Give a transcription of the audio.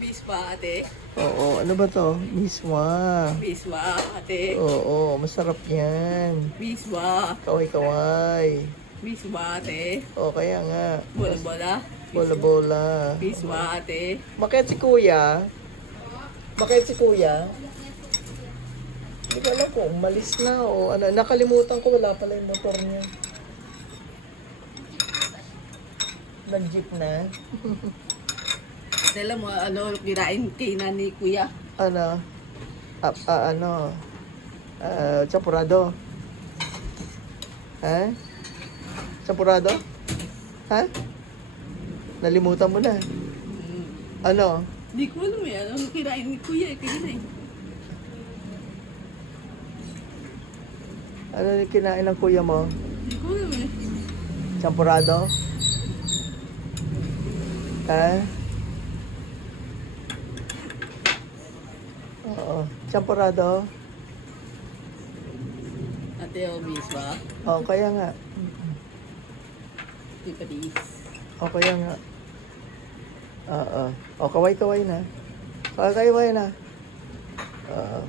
Biswa, ate. Oo, ano ba to? Miswa. Biswa, ate. Oo, masarap yan. Biswa. Kaway-kaway. Biswa, ate. O, kaya nga. Bola-bola. Bola-bola. Biswa, ate. Bakit si kuya? Bakit si kuya? Hindi ko alam kung umalis na o ano. Nakalimutan ko, wala pala yung motor niya. Nag-jeep na. Alam mo, kirain kina ni kuya. Ano? Champurado. Ha? Champurado? Ha? Nalimutan mo na. Ano? Di ko alam eh. Ano kirain ni kuya? Kinain. Ano yung kinain ng kuya mo? Di ko alam eh. Champurado? Ha? Oo. Champurado? Ate, biswa. Oo, kaya nga. Di pa di. O, kaya nga. Oo. O, kaway-kaway na. Kaway-kaway na. Oo.